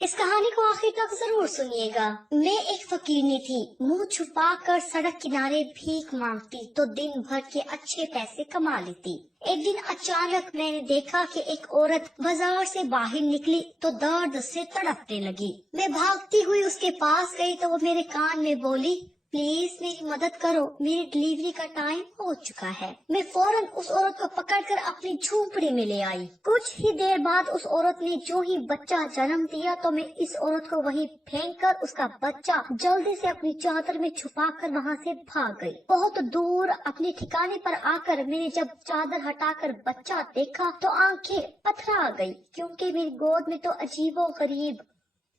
इस कहानी को आखिर तक जरूर सुनिएगा। मैं एक फकीरनी थी, मुंह छुपा कर सड़क किनारे भीख मांगती तो दिन भर के अच्छे पैसे कमा लेती। एक दिन अचानक मैंने देखा कि एक औरत बाजार से बाहर निकली तो दर्द से तड़पने लगी। मैं भागती हुई उसके पास गई तो वो मेरे कान में बोली, प्लीज मेरी मदद करो, मेरी डिलीवरी का टाइम हो चुका है। मैं फौरन उस औरत को पकड़कर अपनी झोंपड़ी में ले आई। कुछ ही देर बाद उस औरत ने जो ही बच्चा जन्म दिया तो मैं इस औरत को वहीं फेंककर उसका बच्चा जल्दी से अपनी चादर में छुपाकर वहां से भाग गई। बहुत दूर अपने ठिकाने पर आकर मैंने जब चादर हटाकर बच्चा देखा तो आंखें पथरा गई, क्योंकि मेरी गोद में तो अजीबोगरीब।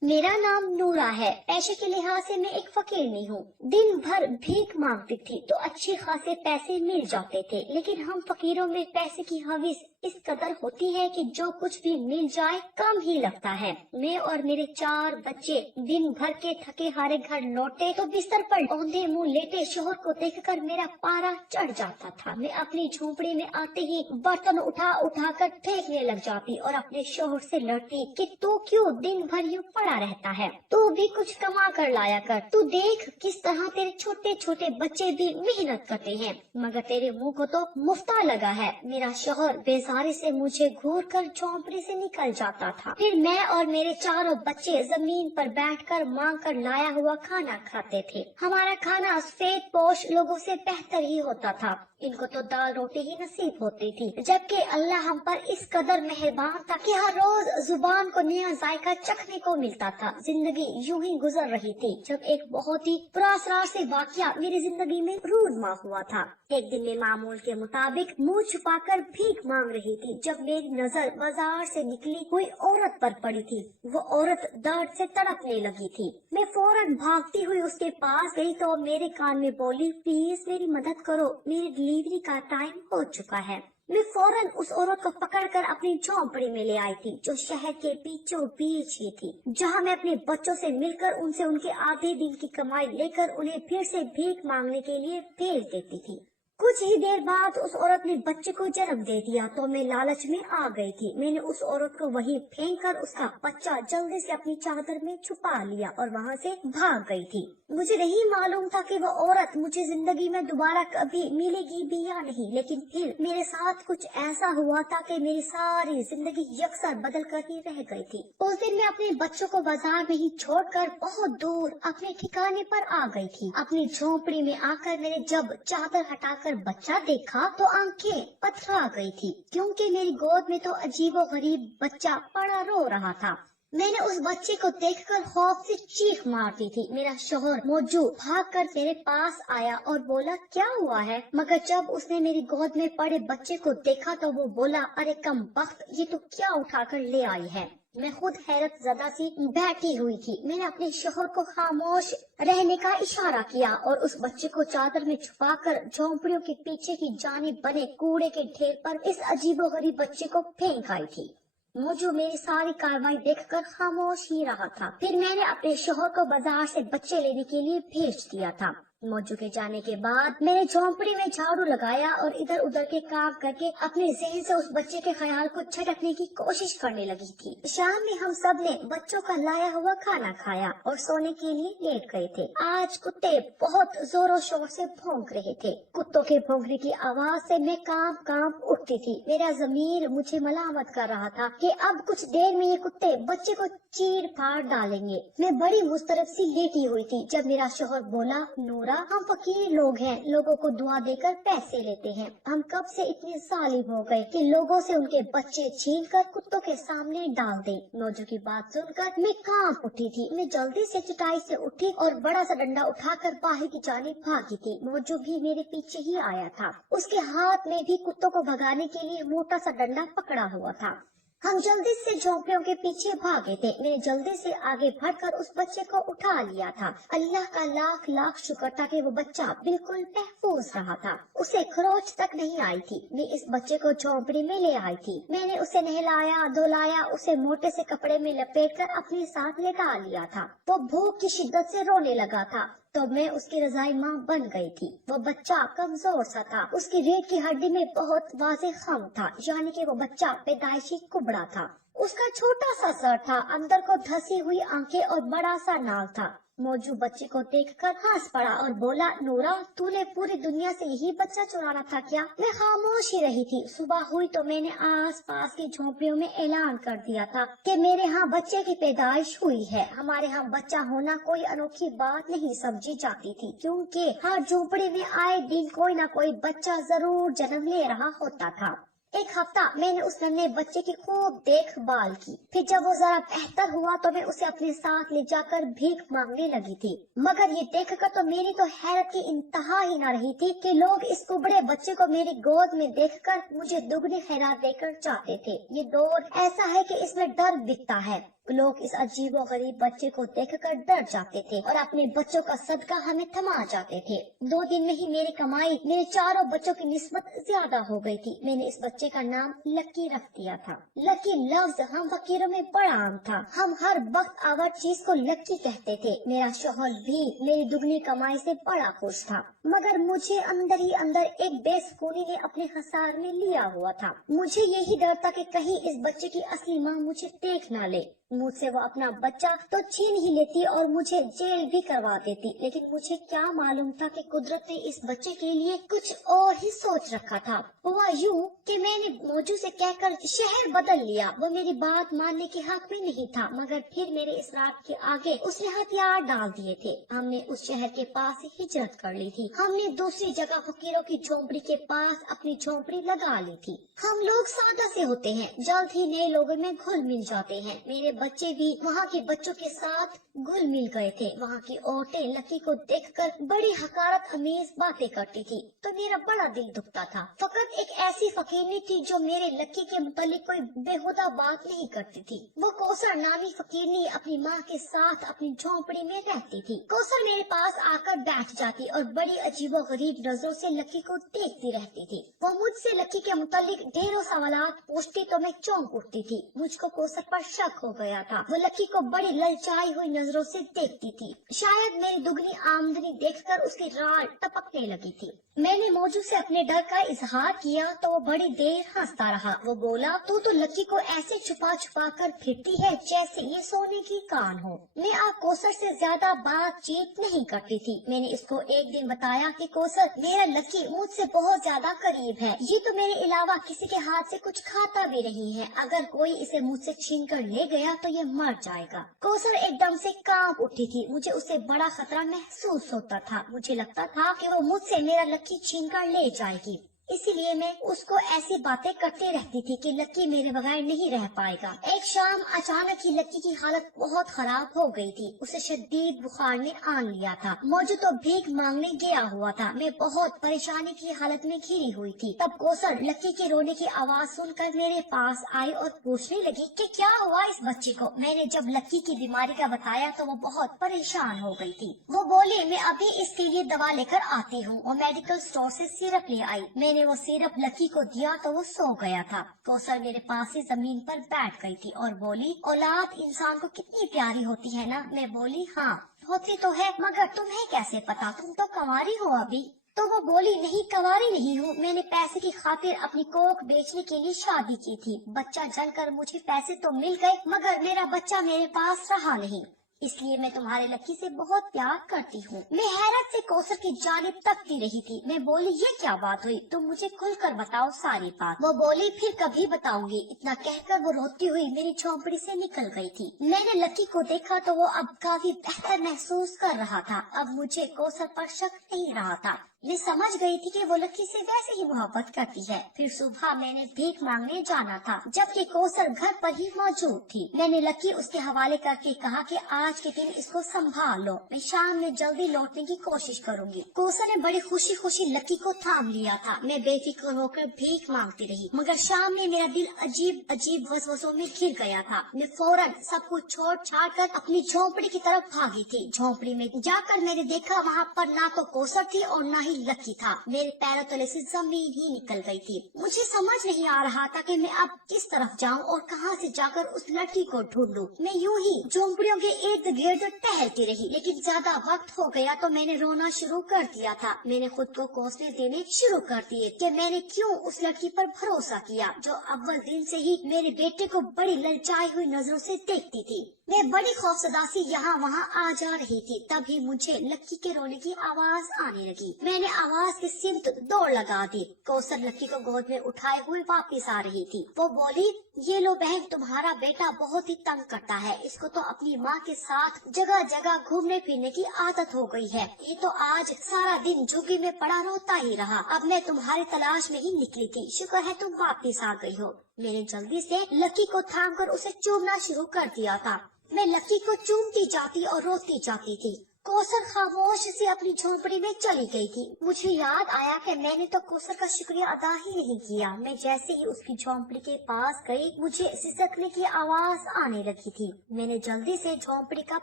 मेरा नाम नूरा है। पेशे के लिहाज से मैं एक फकीरनी हूँ। दिन भर भीख मांगती थी तो अच्छे खासे पैसे मिल जाते थे, लेकिन हम फकीरों में पैसे की हवीस इस कदर होती है कि जो कुछ भी मिल जाए कम ही लगता है। मैं और मेरे 4 बच्चे दिन भर के थके हारे घर लौटे तो बिस्तर पर औंधे मुंह लेटे शोहर को देखकर मेरा पारा चढ़ जाता था। मैं अपनी झोंपड़ी में आते ही बर्तन उठा उठा कर फेंकने लग जाती और अपने शोहर से लड़ती कि तू क्यों दिन भर यूं पड़ा रहता है, तू भी कुछ कमा कर लाया कर। तू देख किस तरह तेरे छोटे छोटे बच्चे भी मेहनत करते हैं, मगर तेरे मुंह को तो मुफ्ता लगा है। मेरा शोहर बेजारे से मुझे घूर कर झोंपड़ी से निकल जाता था। फिर मैं और मेरे 4 बच्चे जमीन पर बैठकर मांग कर लाया हुआ खाना खाते थे। हमारा खाना सफेद पोश लोगों से बेहतर ही होता था। इनको तो दाल रोटी ही नसीब होती थी, जबकि अल्लाह हम पर इस कदर मेहरबान था कि हर रोज जुबान को नया जायका चखने को मिलता था। जिंदगी यूं ही गुजर रही थी जब एक बहुत ही पुरासरार से वाकया मेरी जिंदगी में रूनमा हुआ था। एक दिन मैं मामूल के मुताबिक मुंह छुपाकर भीख मांग रही थी जब मेरी नजर बाजार से निकली हुई औरत पर पड़ी थी। वो औरत दर्द से तड़पने लगी थी। मैं फौरन भागती हुई उसके पास गई तो मेरे कान में बोली, प्लीज मेरी मदद करो, मेरी डिलीवरी का टाइम हो चुका है। मैं फौरन उस औरत को पकड़कर अपनी झोंपड़ी में ले आई थी, जो शहर के बीचों बीच ही थी, जहां मैं अपने बच्चों से मिलकर उनसे उनके आधे दिन की कमाई लेकर उन्हें फिर से भीख मांगने के लिए भेज देती थी। कुछ ही देर बाद उस औरत ने बच्चे को जन्म दे दिया तो मैं लालच में आ गई थी। मैंने उस औरत को वहीं फेंककर उसका बच्चा जल्दी से अपनी चादर में छुपा लिया और वहां से भाग गई थी। मुझे नहीं मालूम था कि वो औरत मुझे जिंदगी में दोबारा कभी मिलेगी भी या नहीं, लेकिन फिर मेरे साथ कुछ ऐसा हुआ था कि मेरी सारी जिंदगी यकसर बदल कर ही रह गई थी। उस दिन मैं अपने बच्चों को बाजार में ही छोड़कर बहुत दूर अपने ठिकाने पर आ गई थी। अपनी झोंपड़ी में आकर मैंने जब चादर हटाकर बच्चा देखा तो आंखें पथरा गई थी, क्योंकि मेरी गोद में तो अजीबोगरीब बच्चा पड़ा रो रहा था। मैंने उस बच्चे को देखकर खौफ से चीख मारती थी। मेरा शोहर मौजू भागकर मेरे पास आया और बोला, क्या हुआ है? मगर जब उसने मेरी गोद में पड़े बच्चे को देखा तो वो बोला, अरे कम बख्त, ये तो क्या उठाकर ले आई है? मैं खुद हैरत ज़दा सी बैठी हुई थी। मैंने अपने शोहर को खामोश रहने का इशारा किया और उस बच्चे को चादर में छुपाकर झोंपड़ियों के पीछे की जानिब बने कूड़े के ढेर पर इस अजीबोगरीब बच्चे को फेंक आई थी। मुझे मेरी सारी कार्रवाई देखकर खामोश ही रहा था। फिर मैंने अपने शोहर को बाजार से बच्चे लेने के लिए भेज दिया था। मौजू के जाने के बाद मैंने झोंपड़ी में झाड़ू लगाया और इधर उधर के काम करके अपने जहन से उस बच्चे के ख्याल को झटकने की कोशिश करने लगी थी। शाम में हम सब ने बच्चों का लाया हुआ खाना खाया और सोने के लिए लेट गए थे। आज कुत्ते बहुत जोरों शोर से भौंक रहे थे। कुत्तों के भौंकने की आवाज से मैं कांप उठती थी। मेरा ज़मीर मुझे मलामत कर रहा था कि अब कुछ देर में ये कुत्ते बच्चे को चीर फाड़ डालेंगे। मैं बड़ी मुस्तरब सी लेटी हुई थी जब मेरा शोहर बोला, नूरा, हम फकीर लोग हैं, लोगों को दुआ देकर पैसे लेते हैं। हम कब से इतने जालिम हो गए कि लोगों से उनके बच्चे छीनकर कुत्तों के सामने डाल दें। मौजू की बात सुनकर मैं कांप उठी थी। मैं जल्दी से चटाई से उठी और बड़ा सा डंडा उठाकर बाहर की जानिब भागी थी। मौजू भी मेरे पीछे ही आया था। उसके हाथ में भी कुत्तों को भगाने के लिए मोटा सा डंडा पकड़ा हुआ था। हम जल्दी से झोंपड़ियों के पीछे भागे थे। मैंने जल्दी से आगे बढ़कर उस बच्चे को उठा लिया था। अल्लाह का लाख लाख शुक्र था कि वो बच्चा बिल्कुल महफूज रहा था, उसे खरोच तक नहीं आई थी। मैं इस बच्चे को झोंपड़ी में ले आई थी। मैंने उसे नहलाया धुलाया, उसे मोटे से कपड़े में लपेटकर अपने साथ लेटा लिया था। वो भूख की शिद्दत से रोने लगा था तो मैं उसकी रजाई माँ बन गई थी। वो बच्चा कमजोर सा था। उसकी रीढ़ की हड्डी में बहुत वाज़ेह खम था, यानी कि वो बच्चा पैदाइशी कुबड़ा था। اس کا چھوٹا سا سر تھا، اندر کو دھسی ہوئی آنکھیں اور بڑا سا ناک تھا۔ موجو بچے کو دیکھ کر ہنس پڑا اور بولا، نورا تو نے پوری دنیا سے یہی بچہ چرانا تھا کیا؟ میں خاموش ہی رہی تھی۔ صبح ہوئی تو میں نے آس پاس کی جھونپڑیوں میں اعلان کر دیا تھا کہ میرے ہاں بچے کی پیدائش ہوئی ہے۔ ہمارے ہاں بچہ ہونا کوئی انوکھی بات نہیں سمجھی جاتی تھی، کیونکہ ہر جھونپڑی میں آئے دن کوئی نہ کوئی بچہ ضرور جنم لے رہا ہوتا تھا۔ ایک ہفتہ میں نے اس ننھے بچے کی خوب دیکھ بھال کی، پھر جب وہ ذرا بہتر ہوا تو میں اسے اپنے ساتھ لے جا کر بھیک مانگنے لگی تھی۔ مگر یہ دیکھ کر تو میری تو حیرت کی انتہا ہی نہ رہی تھی کہ لوگ اس کبڑے بچے کو میری گود میں دیکھ کر مجھے دگنی خیرات دے کر جاتے تھے۔ یہ دور ایسا ہے کہ اس میں ڈر دکھتا ہے۔ لوگ اس عجیب و غریب بچے کو دیکھ کر ڈر جاتے تھے اور اپنے بچوں کا صدقہ ہمیں تھما جاتے تھے۔ 2 دن میں ہی میری کمائی میرے 4 بچوں کی نسبت زیادہ ہو گئی تھی۔ میں نے اس بچے کا نام لکی رکھ دیا تھا۔ لکی لفظ ہم فقیروں میں بڑا عام تھا، ہم ہر وقت آور چیز کو لکی کہتے تھے۔ میرا شوہر بھی میری دگنی کمائی سے بڑا خوش تھا، مگر مجھے اندر ہی اندر ایک بے سکونی نے اپنے حصار میں لیا ہوا تھا۔ مجھے یہی ڈر تھا کہ کہیں اس بچے کی اصلی ماں مجھے دیکھ نہ لے، مجھ سے وہ اپنا بچہ تو چھین ہی لیتی اور مجھے جیل بھی کروا دیتی۔ لیکن مجھے کیا معلوم تھا کہ قدرت نے اس بچے کے لیے کچھ اور ہی سوچ رکھا تھا۔ ہوا یوں کہ میں نے موجو سے کہہ کر شہر بدل لیا۔ وہ میری بات ماننے کے حق میں نہیں تھا، مگر پھر میرے اصرار کے آگے اس نے ہتھیار ڈال دیے تھے۔ ہم نے اس شہر کے پاس ہجرت کر لی تھی۔ ہم نے دوسری جگہ فقیروں کی جھونپڑی کے پاس اپنی جھونپڑی لگا لی تھی۔ ہم لوگ سادہ سے ہوتے ہیں، جلد ہی نئے لوگوں میں گھل مل جاتے ہیں۔ میرے بچے بھی وہاں کے بچوں کے ساتھ گھل مل گئے تھے۔ وہاں کی عورتیں لکی کو دیکھ کر بڑی حقارت امیز باتیں کرتی تھی تو میرا بڑا دل دکھتا تھا۔ فقط ایک ایسی فقیرنی تھی جو میرے لکی کے متعلق کوئی بےہودہ بات نہیں کرتی تھی۔ وہ کوثر نامی فقیرنی اپنی ماں کے ساتھ اپنی جھونپڑی میں رہتی تھی۔ کوثر میرے پاس آ کر بیٹھ جاتی اور بڑی عجیب و غریب نظروں سے لکی کو دیکھتی رہتی تھی۔ وہ مجھ سے لکی کے متعلق ڈھیروں سوالات پوچھتی تو میں چونک اٹھتی تھی۔ مجھ کو کوثر پر شک ہو گیا تھا۔ وہ لکی کو بڑی للچائی ہوئی نظروں سے دیکھتی تھی۔ شاید میری دگنی آمدنی دیکھ کر اس کی راڑ ٹپکنے لگی تھی۔ میں نے موجو سے اپنے ڈر کا اظہار کیا تو وہ بڑی دیر ہنستا رہا۔ وہ بولا، تو لکی کو ایسے چھپا چھپا کر پھرتی ہے جیسے یہ سونے کی کان ہو۔ میں آپ کوثر سے زیادہ بات چیت نہیں کرتی تھی۔ میں نے اس کو ایک دن بتایا کہ کوثر، میرا لکی مجھ سے بہت زیادہ قریب ہے، یہ تو میرے علاوہ کسی کے ہاتھ سے کچھ کھاتا بھی نہیں ہے، اگر کوئی اسے مجھ سے چھین کر لے گیا تو یہ مر جائے گا۔ کوثر ایک دم سے کانپ اٹھی تھی۔ مجھے اس سے بڑا خطرہ محسوس ہوتا تھا۔ مجھے لگتا تھا کہ وہ مجھ سے میرا لکی چھین کر لے جائے گی، اسی لیے میں اس کو ایسی باتیں کرتے رہتی تھی کہ لکی میرے بغیر نہیں رہ پائے گا۔ ایک شام اچانک ہی لکی کی حالت بہت خراب ہو گئی تھی۔ اسے شدید بخار نے آن لیا تھا۔ موجو تو بھیک مانگنے گیا ہوا تھا۔ میں بہت پریشانی کی حالت میں گھری ہوئی تھی۔ تب کوثر لکی کے رونے کی آواز سن کر میرے پاس آئی اور پوچھنے لگی کہ کیا ہوا اس بچے کو۔ میں نے جب لکی کی بیماری کا بتایا تو وہ بہت پریشان ہو گئی تھی۔ وہ بولی، میں ابھی اس کے لیے دوا لے کر آتی ہوں۔ وہ میڈیکل اسٹور سے سیرپ لے آئی۔ میں نے وہ سیرپ لکی کو دیا تو وہ سو گیا تھا۔ کوثر میرے پاس ہی زمین پر بیٹھ گئی تھی اور بولی، اولاد انسان کو کتنی پیاری ہوتی ہے نا؟ میں بولی، ہاں ہوتی تو ہے، مگر تمہیں کیسے پتا؟ تم تو کنواری ہو ابھی۔ تو وہ بولی، نہیں کنواری نہیں ہوں، میں نے پیسے کی خاطر اپنی کوکھ بیچنے کے لیے شادی کی تھی۔ بچہ جن کر مجھے پیسے تو مل گئے، مگر میرا بچہ میرے پاس رہا نہیں، اس لیے میں تمہارے لکی سے بہت پیار کرتی ہوں۔ میں حیرت سے کوثر کی جانب تکتی رہی تھی۔ میں بولی، یہ کیا بات ہوئی؟ تم مجھے کھل کر بتاؤ ساری بات۔ وہ بولی، پھر کبھی بتاؤں گی۔ اتنا کہہ کر وہ روتی ہوئی میری جھونپڑی سے نکل گئی تھی۔ میں نے لکی کو دیکھا تو وہ اب کافی بہتر محسوس کر رہا تھا۔ اب مجھے کوثر پر شک نہیں رہا تھا۔ میں سمجھ گئی تھی کہ وہ لکی سے ویسے ہی محبت کرتی ہے۔ پھر صبح میں نے بھیک مانگنے جانا تھا، جبکہ کوثر گھر پر ہی موجود تھی۔ میں نے لکی اس کے حوالے کر کے کہا کہ آج کے دن اس کو سنبھال لو، میں شام میں جلدی لوٹنے کی کوشش کروں گی۔ کوثر نے بڑی خوشی خوشی لکی کو تھام لیا تھا۔ میں بے فکر ہو کر بھیک مانگتی رہی، مگر شام میں میرا دل عجیب عجیب وسوسوں میں گھر گیا تھا۔ میں فوراً سب کچھ چھوڑ چھاڑ کر اپنی جھونپڑی کی طرف بھاگی تھی۔ جھونپڑی میں جا کر میں نے دیکھا وہاں پر نہ تو کوثر تھی اور نہ ही लकी था। मेरे पैरों तले से जमीन ही निकल गई थी। मुझे समझ नहीं आ रहा था कि मैं अब किस तरफ जाऊं और कहां से जाकर उस लड़की को ढूंढूं। मैं यूं ही झोंपड़ियों के इर्द गिर्द टहलती रही, लेकिन ज्यादा वक्त हो गया तो मैंने रोना शुरू कर दिया था। मैंने खुद को कोसने देने शुरू कर दिए कि मैंने क्यों उस लड़की पर भरोसा किया जो अव्वल दिन से ही मेरे बेटे को बड़ी ललचाई हुई नजरों से देखती थी। मैं बड़ी खौफजदा से यहाँ वहाँ आ जा रही थी, तभी मुझे लक्की के रोने की आवाज आने लगी। मैंने आवाज की सिमत दौड़ लगा दी। कौसर लक्की को गोद में उठाए हुए वापस आ रही थी। वो बोली, ये लो बहन, तुम्हारा बेटा बहुत ही तंग करता है। इसको तो अपनी माँ के साथ जगह जगह घूमने फिरने की आदत हो गई है। ये तो आज सारा दिन झुग्गी में पड़ा रोता ही रहा। अब मैं तुम्हारी तलाश में ही निकली थी, शुक्र है तुम वापस आ गई हो। मैंने जल्दी से लक्की को थाम कर उसे चूमना शुरू कर दिया था। मैं लक्की को चूमती जाती और रोती जाती थी। कौसर खामोश से अपनी झोंपड़ी में चली गई थी। मुझे याद आया कि मैंने तो कौसर का शुक्रिया अदा ही नहीं किया। मैं जैसे ही उसकी झोंपड़ी के पास गई, मुझे सिसकने की आवाज आने लगी थी। मैंने जल्दी से झोंपड़ी का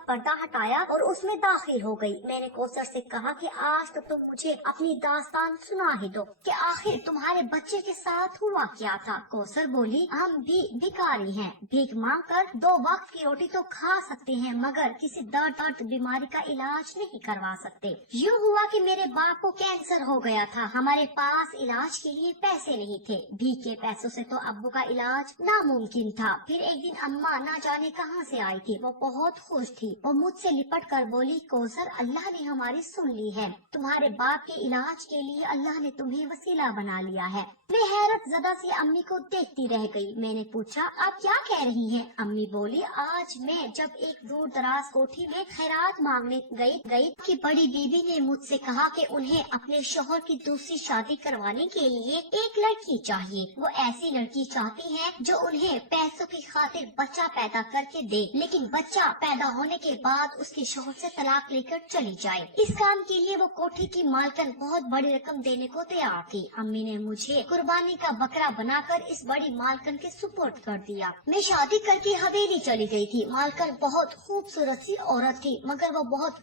पर्दा हटाया और उसमें दाखिल हो गई। मैंने कौसर से कहा कि आज तो तुम मुझे अपनी दास्तान सुना ही दो कि आखिर तुम्हारे बच्चे के साथ हुआ क्या था। कौसर बोली, हम भी भिखारी हैं, भीख मांग कर 2 वक्त की रोटी तो खा सकते हैं, मगर किसी दर्द बीमारी का इलाज नहीं करवा सकते। यूँ हुआ कि मेरे बाप को कैंसर हो गया था। हमारे पास इलाज के लिए पैसे नहीं थे। भीख के पैसों से तो अब्बू का इलाज नामुमकिन था। फिर एक दिन अम्मा ना जाने कहां से आई थी। वो बहुत खुश थी। वो मुझसे लिपट कर बोली, कौसर, अल्लाह ने हमारी सुन ली है। तुम्हारे बाप के इलाज के लिए अल्लाह ने तुम्हें वसीला बना लिया है। मैं हैरत ज़दा से अम्मी को देखती रह गई। मैंने पूछा, आप क्या कह रही हैं? अम्मी बोली, आज मैं जब एक दूर दराज कोठी में खैरात मांगने गई कि बड़ी बीबी ने मुझसे कहा कि उन्हें अपने शोहर की दूसरी शादी करवाने के लिए एक लड़की चाहिए। वो ऐसी लड़की चाहती है जो उन्हें पैसों की खातिर बच्चा पैदा करके दे, लेकिन बच्चा पैदा होने के बाद उसके शोहर से तलाक लेकर चली जाए। इस काम के लिए वो कोठी की मालकन बहुत बड़ी रकम देने को तैयार थी। अम्मी ने मुझे कुर्बानी का बकरा बनाकर इस बड़ी मालकन के सुपुर्द कर दिया। मैं शादी करके हवेली चली गई थी। मालकन बहुत खूबसूरत सी औरत थी, मगर वो बहुत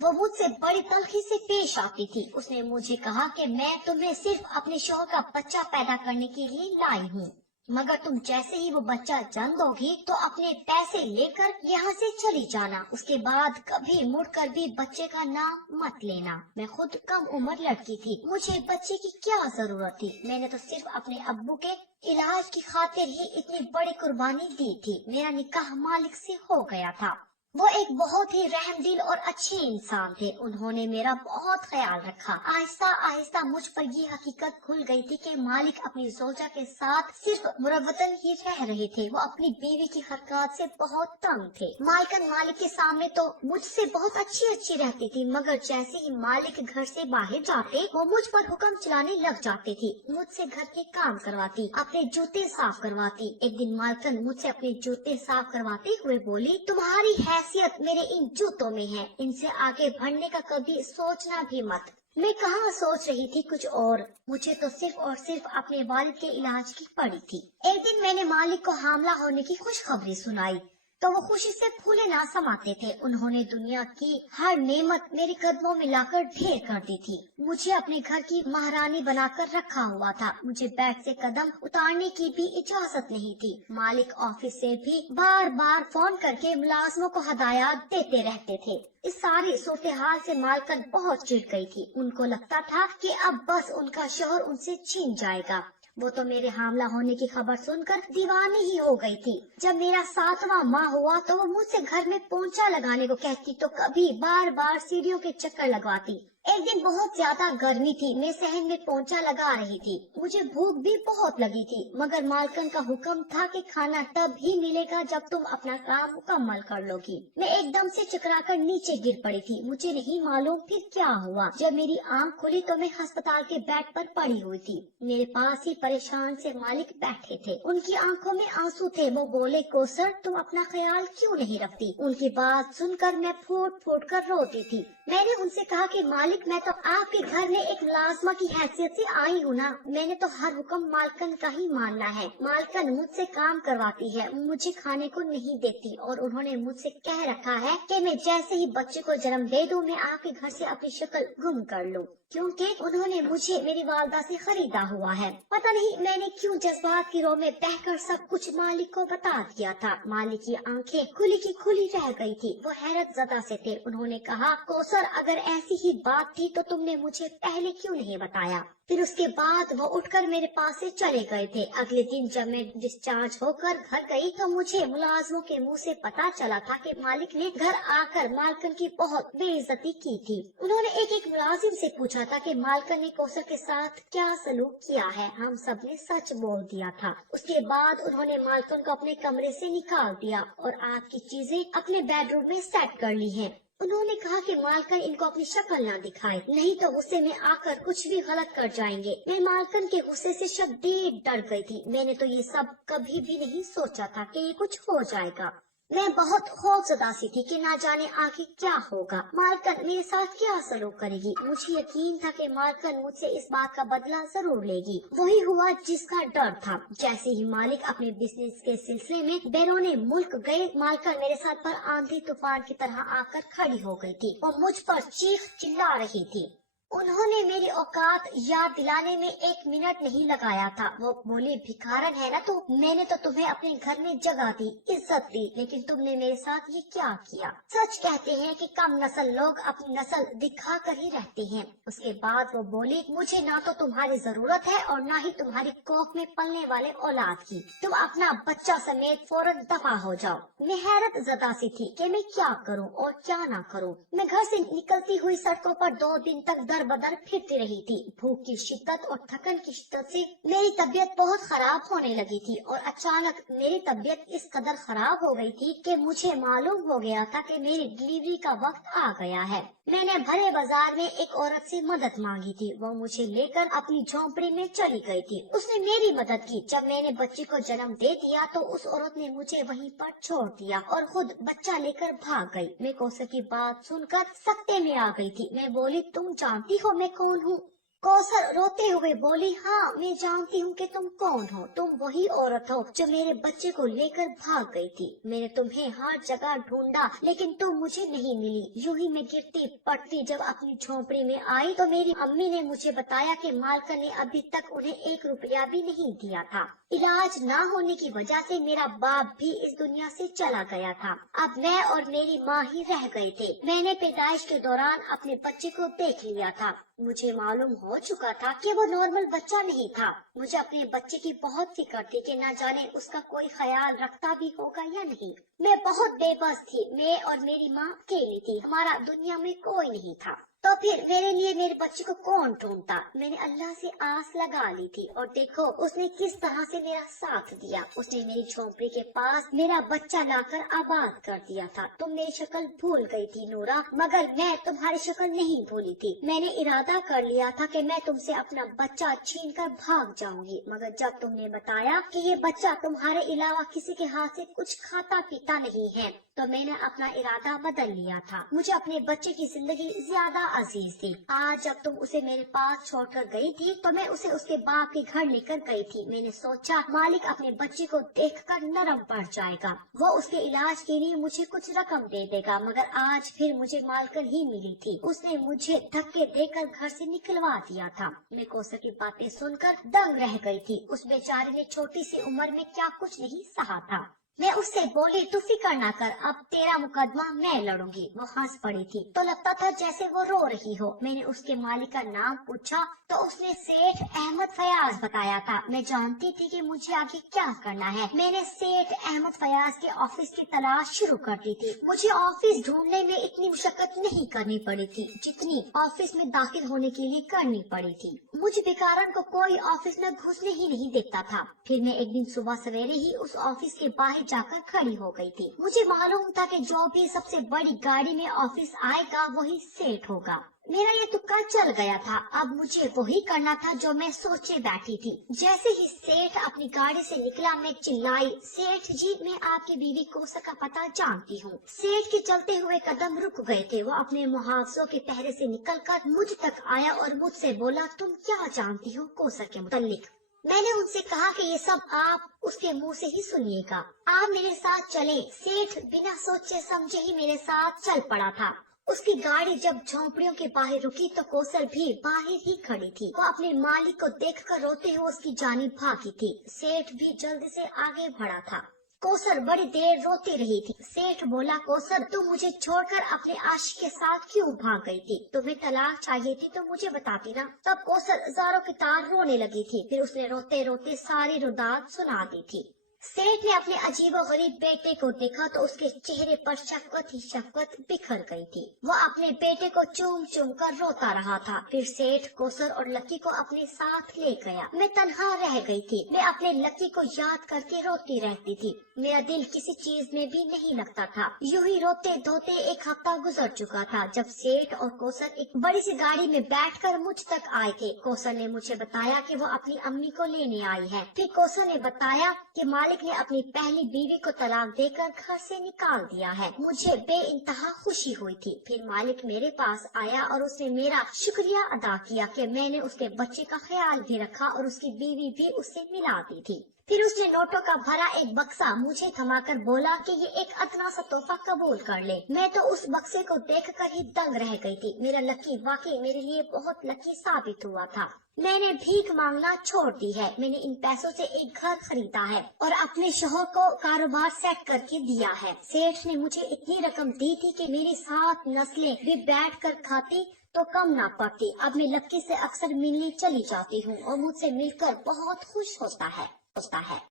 वो मुझसे बड़ी तलखी से पेश आती थी। उसने मुझे कहा कि मैं तुम्हें सिर्फ अपने शौहर का बच्चा पैदा करने के लिए लाई हूँ, मगर तुम जैसे ही वो बच्चा जन्म दोगी तो अपने पैसे लेकर यहाँ से चली जाना। उसके बाद कभी मुड़कर भी बच्चे का नाम मत लेना। मैं खुद कम उम्र लड़की थी, मुझे बच्चे की क्या जरूरत थी। मैंने तो सिर्फ अपने अब्बू के इलाज की खातिर ही इतनी बड़ी कुर्बानी दी थी। मेरा निकाह मालिक से हो गया था। वो एक बहुत ही रहमदिल और अच्छे इंसान थे। उन्होंने मेरा बहुत ख्याल रखा। आहिस्ता आहिस्ता मुझ पर ये हकीकत खुल गई थी कि मालिक अपनी जोजा के साथ सिर्फ मुरव्वतन ही रह रहे थे। वो अपनी बीवी की हरकत से बहुत तंग थे। मालकन मालिक के सामने तो मुझसे बहुत अच्छी रहती थी, मगर जैसे ही मालिक घर से बाहर जाते वो मुझ पर हुक्म चलाने लग जाती थी। मुझसे घर के काम करवाती, अपने जूते साफ करवाती। एक दिन मालकन मुझसे अपने जूते साफ करवाते हुए बोली, तुम्हारी हैसियत मेरे इन जूतों में है, इनसे आगे बढ़ने का कभी सोचना भी मत। मैं कहाँ सोच रही थी कुछ और, मुझे तो सिर्फ और सिर्फ अपने वालिद के इलाज की पड़ी थी। एक दिन मैंने मालिक को हामला होने की खुशखबरी सुनाई तो वो खुशी से फूले ना समाते थे। उन्होंने दुनिया की हर नेमत मेरे कदमों में लाकर ढेर कर दी थी। मुझे अपने घर की महारानी बनाकर रखा हुआ था। मुझे बेड से कदम उतारने की भी इजाजत नहीं थी। मालिक ऑफिस से भी बार बार फोन करके मुलाजमों को हदायत देते रहते थे। इस सारी सूरत हाल से मालकन बहुत चिढ़ गई थी। उनको लगता था कि अब बस उनका शोहर उनसे छीन जाएगा। वो तो मेरे हामला होने की खबर सुनकर दीवानी ही हो गई थी। जब मेरा 7वां माह हुआ तो वो मुझसे घर में पोंछा लगाने को कहती तो कभी बार बार सीढ़ियों के चक्कर लगवाती। एक दिन बहुत ज्यादा गर्मी थी, मैं सहन में पोंछा लगा रही थी। मुझे भूख भी बहुत लगी थी, मगर मालकन का हुक्म था कि खाना तब ही मिलेगा जब तुम अपना काम मुकम्मल कर लोगी। मैं एकदम से चकराकर नीचे गिर पड़ी थी। मुझे नहीं मालूम फिर क्या हुआ। जब मेरी आंख खुली तो मैं अस्पताल के बेड पर पड़ी हुई थी। मेरे पास ही परेशान से मालिक बैठे थे। उनकी आंखों में आंसू थे। वो बोले, कौसर, तुम अपना ख्याल क्यों नहीं रखती? उनकी बात सुनकर मैं फूट फूट कर रोती थी। मैंने उनसे कहा कि मालिक मालिक मैं तो आपके घर में एक मुलाजमा की हैसियत से आई हूँ ना, मैंने तो हर हुक्म मालकन का ही मानना है। मालकन मुझसे काम करवाती है, मुझे खाने को नहीं देती और उन्होंने मुझसे कह रखा है कि मैं जैसे ही बच्चे को जन्म दे दूँ मैं आपके घर से अपनी शक्ल गुम कर लूँ, क्योंकि उन्होंने मुझे मेरी वालदा से खरीदा हुआ है। पता नहीं मैंने क्यों जज्बात की रो में बहकर सब कुछ मालिक को बता दिया था। मालिक की आंखें खुली की खुली रह गई थी, वो हैरत ज़दा से थे। उन्होंने कहा, कौसर अगर ऐसी ही बात थी तो तुमने मुझे पहले क्यों नहीं बताया। फिर उसके बाद वो उठकर मेरे पास से चले गए थे। अगले दिन जब मैं डिस्चार्ज होकर घर गई तो मुझे मुलाजमों के मुंह से पता चला था कि मालिक ने घर आकर मालकन की बहुत बेइज्जती की थी। उन्होंने एक मुलाजिम से पूछा था कि मालकन ने कौसर के साथ क्या सलूक किया है। हम सब ने सच बोल दिया था। उसके बाद उन्होंने मालकन को अपने कमरे से निकाल दिया और आपकी चीजें अपने बेडरूम में सेट कर ली हैं। उन्होंने कहा कि मालकन इनको अपनी शक्ल न दिखाए, नहीं तो गुस्से में आकर कुछ भी गलत कर जाएंगे। मैं मालकन के गुस्से से शदीद डर गई थी। मैंने तो ये सब कभी भी नहीं सोचा था कि ये कुछ हो जाएगा। मैं बहुत खौफजदा सी थी कि ना जाने आगे क्या होगा, मालकन मेरे साथ क्या सलूक करेगी। मुझे यकीन था कि मालकन मुझसे इस बात का बदला जरूर लेगी। वही हुआ जिसका डर था। जैसे ही मालिक अपने बिजनेस के सिलसिले में बैरूने मुल्क गए, मालकन मेरे साथ पर आंधी तूफान की तरह आकर खड़ी हो गई थी। वो मुझ पर चीख चिल्ला रही थी। उन्होंने मेरी औकात याद दिलाने में 1 मिनट नहीं लगाया था। वो बोले, भिखारन है ना तू, मैंने तो तुम्हें अपने घर में जगह दी, इज्जत दी, लेकिन तुमने मेरे साथ ये क्या किया। सच कहते हैं कि कम नस्ल लोग अपनी नस्ल दिखा कर ही रहते हैं। उसके बाद वो बोली, मुझे ना तो तुम्हारी जरूरत है और ना ही तुम्हारी कोख में पलने वाले औलाद की। तुम अपना बच्चा समेत फौरन दफा हो जाओ। मैं हैरत ज़दा सी थी कि मैं क्या करूं और क्या ना करूं। मैं घर से निकलती हुई सड़कों पर 2 दिन तक दर बदर फिरती रही थी। भूख की शिद्दत और थकन की शिद्दत से मेरी तबीयत बहुत खराब होने लगी थी और अचानक मेरी तबीयत इस कदर खराब हो गई थी कि मुझे मालूम हो गया था कि मेरी डिलीवरी का वक्त आ गया है। मैंने भरे बाजार में एक औरत से मदद मांगी थी। वो मुझे लेकर अपनी झोंपड़ी में चली गई थी। उसने मेरी मदद की। जब मैंने बच्चे को जन्म दे दिया तो उस औरत ने मुझे वहीं पर छोड़ दिया और खुद बच्चा लेकर भाग गई। मैं कौसर की बात सुनकर सकते में आ गई थी। मैं बोली, तुम जानती हो मैं कौन हूँ? कौसर रोते हुए बोली, हाँ मैं जानती हूँ कि तुम कौन हो। तुम वही औरत हो जो मेरे बच्चे को लेकर भाग गई थी। मैंने तुम्हें हर जगह ढूंढा लेकिन तुम मुझे नहीं मिली। यूं ही मैं गिरती पड़ती जब अपनी झोंपड़ी में आई तो मेरी अम्मी ने मुझे बताया कि मालकन ने अभी तक उन्हें 1 रुपया भी नहीं दिया था। इलाज न होने की वजह से मेरा बाप भी इस दुनिया से चला गया था। अब मैं और मेरी माँ ही रह गए थे। मैंने पैदाइश के दौरान अपने बच्चे को देख लिया था। मुझे मालूम हो चुका था कि वो नॉर्मल बच्चा नहीं था। मुझे अपने बच्चे की बहुत फिक्र थी कि न जाने उसका कोई ख्याल रखता भी होगा या नहीं। मैं बहुत बेबस थी। मैं और मेरी माँ अकेली थी। हमारा दुनिया में कोई नहीं था। तो फिर मेरे लिए मेरे बच्चे को कौन ढूंढता। मैंने अल्लाह से आस लगा ली थी और देखो उसने किस तरह से मेरा साथ दिया। उसने मेरी झोंपड़ी के पास मेरा बच्चा लाकर आबाद कर दिया था। तुम मेरी शक्ल भूल गई थी नूरा, मगर मैं तुम्हारी शक्ल नहीं भूली थी। मैंने इरादा कर लिया था कि मैं तुमसे अपना बच्चा छीन कर भाग जाऊंगी, मगर जब तुमने बताया कि ये बच्चा तुम्हारे अलावा किसी के हाथ से कुछ खाता पीता नहीं है तो मैंने अपना इरादा बदल लिया था। मुझे अपने बच्चे की जिंदगी ज्यादा अजीज थी। आज जब तुम उसे मेरे पास छोड़कर गई थी तो मैं उसे उसके बाप के घर लेकर गई थी। मैंने सोचा मालिक अपने बच्चे को देखकर नरम पड़ जाएगा, वो उसके इलाज के लिए मुझे कुछ रकम दे देगा, मगर आज फिर मुझे मालकन ही मिली थी। उसने मुझे धक्के देकर घर से निकलवा दिया था। मैं कौसर की बातें सुनकर दंग रह गई थी। उस बेचारे ने छोटी सी उम्र में क्या कुछ नहीं सहा था। मैं उससे बोली, तू फिक्र ना कर, अब तेरा मुकदमा मैं लड़ूंगी। वो हंस पड़ी थी तो लगता था जैसे वो रो रही हो। मैंने उसके मालिक का नाम पूछा तो उसने सेठ अहमद फयाज बताया था। मैं जानती थी कि मुझे आगे क्या करना है। मैंने सेठ अहमद फयाज के ऑफिस की तलाश शुरू कर दी थी। मुझे ऑफिस ढूंढने में इतनी मुशक्कत नहीं करनी पड़ी थी जितनी ऑफिस में दाखिल होने के लिए करनी पड़ी थी। मुझे बेकारन को कोई ऑफिस में घुसने ही नहीं देता था। फिर मैं एक दिन सुबह सवेरे ही उस ऑफिस के बाहर जाकर खड़ी हो गई थी। मुझे मालूम था कि जो भी सबसे बड़ी गाड़ी में ऑफिस आएगा वही सेठ होगा। मेरा ये तुक्का चल गया था। अब मुझे वही करना था जो मैं सोचे बैठी थी। जैसे ही सेठ अपनी गाड़ी से निकला, मैं चिल्लाई, सेठ जी, मैं आपकी बीवी कोसर का पता जानती हूँ। सेठ के चलते हुए कदम रुक गए थे। वो अपने मुहावजों के पहरे से निकलकर मुझ तक आया और मुझसे बोला, तुम क्या जानती हो कोसर के मुतल्लिक? मैंने उनसे कहा कि ये सब आप उसके मुंह से ही सुनिएगा। आप मेरे साथ चले। सेठ बिना सोचे समझे ही मेरे साथ चल पड़ा था। उसकी गाड़ी जब झोंपड़ियों के बाहर रुकी तो कोसर भी बाहर ही खड़ी थी। वो अपने मालिक को देखकर रोते हुए उसकी जानिब भागी थी। सेठ भी जल्दी से आगे बढ़ा था। कोसर बड़ी देर रोती रही थी। सेठ बोला, कोसर, तुम मुझे छोड़कर अपने आशिक के साथ क्यों भाग गई थी? तुम्हें तलाक चाहिए थी तो मुझे बताती ना। तब कोसर ज़ारों की तार रोने लगी थी। फिर उसने रोते रोते सारी रुदात सुना दी थी। सेठ ने अपने अजीबोगरीब बेटे को देखा तो उसके चेहरे पर शफ़क़त ही शफ़क़त बिखर गई थी। वो अपने बेटे को चूम चूम कर रोता रहा था। फिर सेठ कोसर और लकी को अपने साथ ले गया। मैं तन्हा रह गई थी। मैं अपने लकी को याद करके रोती रहती थी। मेरा दिल किसी चीज में भी नहीं लगता था। यूं ही रोते धोते एक हफ्ता गुजर चुका था जब सेठ और कोसर एक बड़ी सी गाड़ी में बैठकर मुझ तक आए थे। कोसर ने मुझे बताया कि वो अपनी अम्मी को लेने आई है। फिर कोसर ने बताया कि मालिक ने अपनी पहली बीवी को तलाक देकर घर से निकाल दिया है। मुझे बेइंतहा खुशी हुई थी। फिर मालिक मेरे पास आया और उसने मेरा शुक्रिया अदा किया कि मैंने उसके बच्चे का ख्याल भी रखा और उसकी बीवी भी उससे मिला दी थी। फिर उसने नोटों का भरा एक बक्सा मुझे थमाकर बोला कि ये एक अदना सा तोहफा कबूल कर ले। मैं तो उस बक्से को देखकर ही दंग रह गई थी। मेरा लकी वाकई मेरे लिए बहुत लकी साबित हुआ था। मैंने भीख मांगना छोड़ दी है। मैंने इन पैसों से एक घर खरीदा है और अपने शोहर को कारोबार सेट करके दिया है। सेठ ने मुझे इतनी रकम दी थी कि मेरी 7 नस्लें भी बैठ कर खाती तो कम ना पड़ती। अब मैं लकी से अक्सर मिलने चली जाती हूँ और मुझसे मिलकर बहुत खुश होता है।